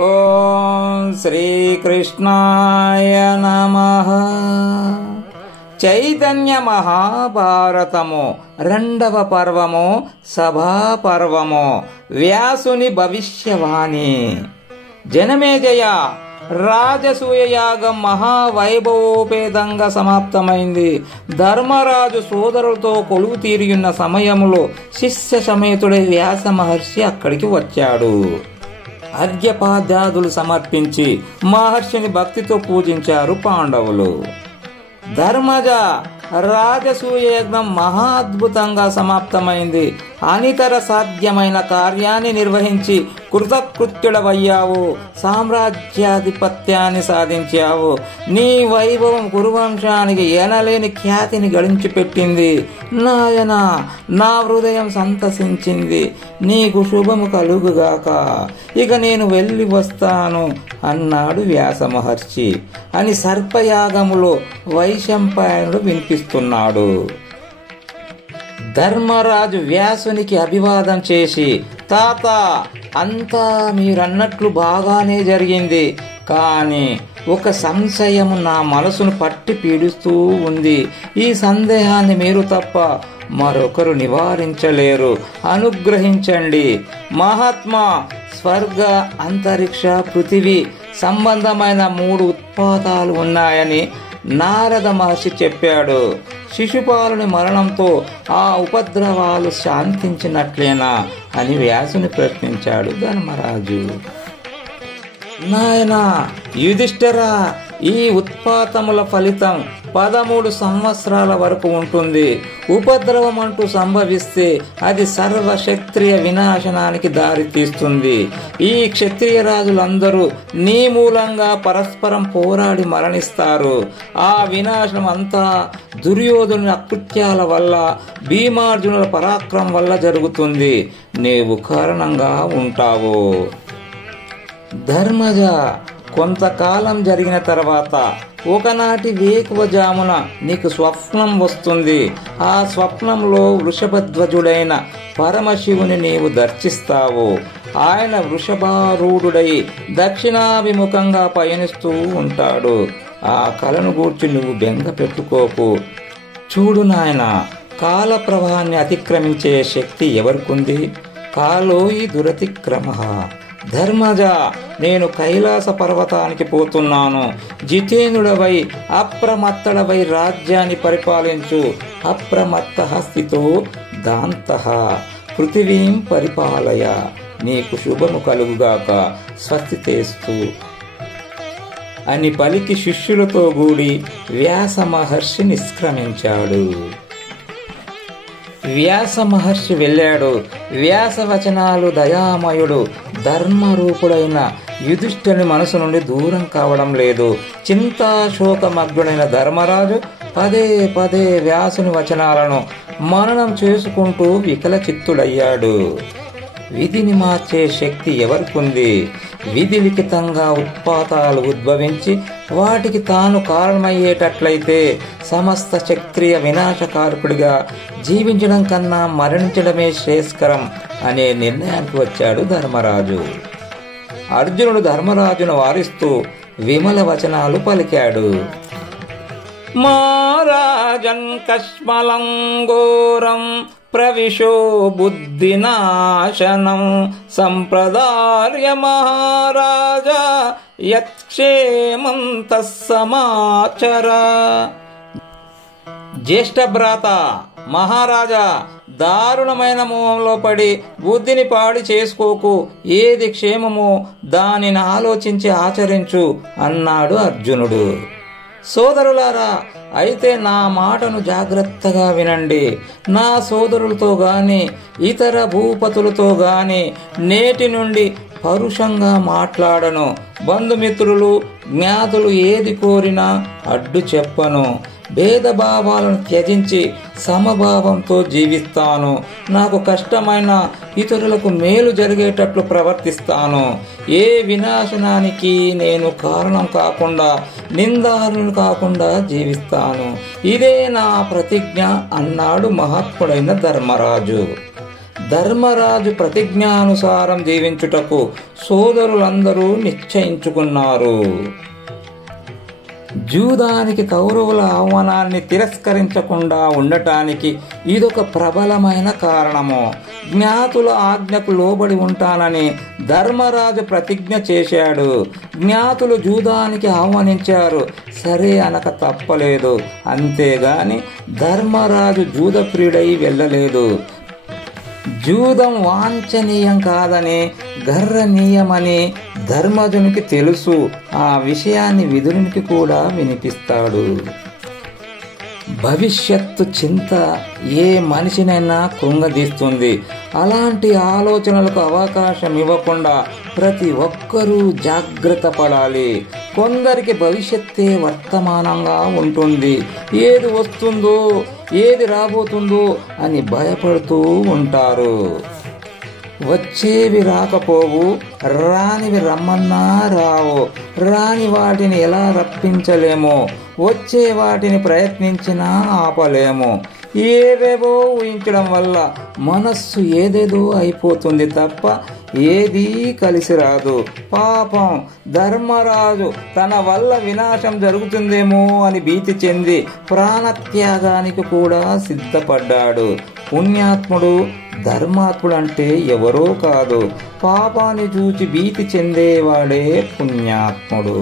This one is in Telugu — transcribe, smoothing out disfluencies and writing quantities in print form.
ఓం శ్రీకృష్ణాయ నమః. చైతన్య మహాభారతము 2వ పర్వము సభాపర్వము. వ్యాసుని భవిష్యవాణి. జనమేజయ, రాజసూయ యాగం మహావైభవోపేతంగా సమాప్తమైంది. ధర్మరాజు సోదరులతో కొలువు తీరియున్న సమయంలో శిష్య సమేతుడై వ్యాస మహర్షి అక్కడికి వచ్చాడు. అర్ఘ్యపాద్యాదులు సమర్పించి మహర్షిని భక్తితో పూజించారు పాండవులు. ధర్మజ, రాజసూయ యజ్ఞం మహాద్భుతంగా సమాప్తమైంది. అనితర సాధ్యమైన కార్యాన్ని నిర్వహించి కృతకృత్యుడవయ్యావు. సామ్రాజ్యాధిపత్యాన్ని సాధించావు. నీ వైభవం కురువంశానికి ఎనలేని ఖ్యాతిని గడించి పెట్టింది. నాయన, నా హృదయం సంతసించింది. నీకు శుభము కలుగుగాక. ఇక నేను వెళ్ళి వస్తాను అన్నాడు వ్యాస మహర్షి అని సర్పయాగములో వైశంపాయనుడు వినిపిస్తున్నాడు. ధర్మరాజు వ్యాసునికి అభివాదం చేసి, తాత, అంతా మీరన్నట్లు బాగానే జరిగింది. కానీ ఒక సంశయం నా మనసును పట్టి పీడిస్తూ ఉంది. ఈ సందేహాన్ని మీరు తప్ప మరొకరు నివారించలేరు. అనుగ్రహించండి. మహాత్మా, స్వర్గ, అంతరిక్ష, పృథివీ సంబంధమైన 3 ఉత్పాతాలు ఉన్నాయని నారద మహర్షి చెప్పాడు. శిశుపాలుని మరణంతో ఆ ఉపద్రవాలు శాంతించినట్లేనా అని వ్యాసుని ప్రశ్నించాడు ధర్మరాజు. నాయనా యుధిష్ఠిరా, ఈ ఉత్పాతముల ఫలితం 13 సంవత్సరాల వరకు ఉంటుంది. ఉపద్రవం అంటూ సంభవిస్తే అది సర్వక్షత్రియ వినాశనానికి దారితీస్తుంది. ఈ క్షత్రియ రాజులందరూ నీ మూలంగా పరస్పరం పోరాడి మరణిస్తారు. ఆ వినాశనం అంతా దుర్యోధనుని అకృత్యాల వల్ల, భీమార్జునుల పరాక్రమం వల్ల జరుగుతుంది. నీవు కారణంగా ఉంటావు. ధర్మజ, కొంతకాలం జరిగిన తర్వాత ఒకనాటి వేకువజామున నీకు స్వప్నం వస్తుంది. ఆ స్వప్నంలో వృషభధ్వజుడైన పరమశివుని నీవు దర్శిస్తావు. ఆయన వృషభారూఢుడై దక్షిణాభిముఖంగా పయనిస్తూ ఉంటాడు. ఆ కలను గూర్చి నువ్వు బెంగ పెట్టుకోకు. చూడు నాయన, కాల ప్రవాహాన్ని అతిక్రమించే శక్తి ఎవరికుంది? కాలో ఈ దురతిక్రమ. ధర్మజ, నేను కైలాస పర్వతానికి పోతున్నాను. జితేంద్రుడవై అప్రమత్తడవై రాజ్యాన్ని పరిపాలించు. అప్రమత్త స్థితో దాంత పృథివీం పరిపాలయ. నీకు శుభము కలుగుగాక. స్వస్తితేస్తు అని పలికి శిష్యులతో కూడి వ్యాస మహర్షి నిష్క్రమించాడు. వ్యాస మహర్షి వెళ్ళాడు. వ్యాస వచనాలు దయామయుడు ధర్మరూపుడైన యుధిష్ఠిరుని మనసు నుండి దూరం కావడం లేదు. చింతాశోకమగ్నుడైన ధర్మరాజు పదే పదే వ్యాసుని వచనాలను మననం చేసుకుంటూ వికలచిత్తుడయ్యాడు. విధిని మార్చే శక్తి ఎవరికుంది? విధి లిఖితంగా ఉత్పాతాలు ఉద్భవించి వాటికి తాను కారణమయ్యేటట్లయితే సమస్త క్షత్రియ వినాశకారకుడిగా జీవించడం కన్నా మరణించడమే శ్రేయస్కరం అనే నిర్ణయానికి వచ్చాడు ధర్మరాజు. అర్జునుడు ధర్మరాజును వారిస్తూ విమల వచనాలు పలికాడు. మారాజన్ కష్మలం ఘోరం ప్రవిశో బుద్ధినాశనం సంప్రదార్య మహారాజా యత్క్షేమంత సమాచర. జ్యేష్ఠ భ్రాత మహారాజా, దారుణమైన మోహంలో పడి బుద్ధిని పాడి చేసుకోకు. ఏది క్షేమమో దానిని ఆలోచించి ఆచరించు అన్నాడు అర్జునుడు. సోదరులారా, అయితే నా మాటను జాగ్రత్తగా వినండి. నా సోదరులతో గాని ఇతర భూపతులతో గాని నేటి నుండి పరుషంగా మాట్లాడను. బంధుమిత్రులు జ్ఞాతులు ఏది కోరినా అడ్డు చెప్పను. భేదభావాలను త్యజించి సమభావంతో జీవిస్తాను. నాకు కష్టమైన ఇతరులకు మేలు జరిగేటట్లు ప్రవర్తిస్తాను. ఏ వినాశనానికి నేను కారణం కాకుండా, నిందారులు కాకుండా జీవిస్తాను. ఇదే నా ప్రతిజ్ఞ అన్నాడు మహాత్ముడైన ధర్మరాజు. ధర్మరాజు ప్రతిజ్ఞానుసారం జీవించుటకు సోదరులందరూ నిశ్చయించుకున్నారు. జూదానికి కౌరవుల ఆహ్వానాన్ని తిరస్కరించకుండా ఉండటానికి ఇదొక ప్రబలమైన కారణము. జ్ఞాతుల ఆజ్ఞకు లోబడి ఉంటానని ధర్మరాజు ప్రతిజ్ఞ చేశాడు. జ్ఞాతులు జూదానికి ఆహ్వానించారు, సరే అనక తప్పలేదు. అంతేగాని ధర్మరాజు జూదప్రియుడై వెళ్ళలేదు. జూదం వాంఛనీయం కాదని, గర్హనీయమని ధర్మజునికి తెలుసు. ఆ విషయాన్ని విదురునికి కూడా వినిపిస్తాడు. భవిష్యత్తు చింత ఏ మనిషినైనా కృంగదీస్తుంది. అలాంటి ఆలోచనలకు అవకాశం ఇవ్వకుండా ప్రతి ఒక్కరూ జాగ్రత్త పడాలి. కొందరికి భవిష్యత్తే వర్తమానంగా ఉంటుంది. ఏది వస్తుందో, ఏది రాబోతుందో అని భయపడుతూ ఉంటారు. వచ్చేవి రాకపోవు, రానివి రమ్మన్నా రావు. రాని వాటిని ఎలా రప్పించలేమో, వచ్చే వాటిని ప్రయత్నించినా ఆపలేము. ఏవేవో ఊహించడం వల్ల మనస్సు ఏదేదో అయిపోతుంది తప్ప ఏదీ కలిసి రాదు. పాపం ధర్మరాజు తన వల్ల వినాశం జరుగుతుందేమో అని భీతి చెంది ప్రాణత్యాగానికి కూడా సిద్ధపడ్డాడు. పుణ్యాత్ముడు ధర్మాత్ముడు అంటే ఎవరో కాదు, పాపాన్ని చూచి భీతి చెందేవాడే పుణ్యాత్ముడు.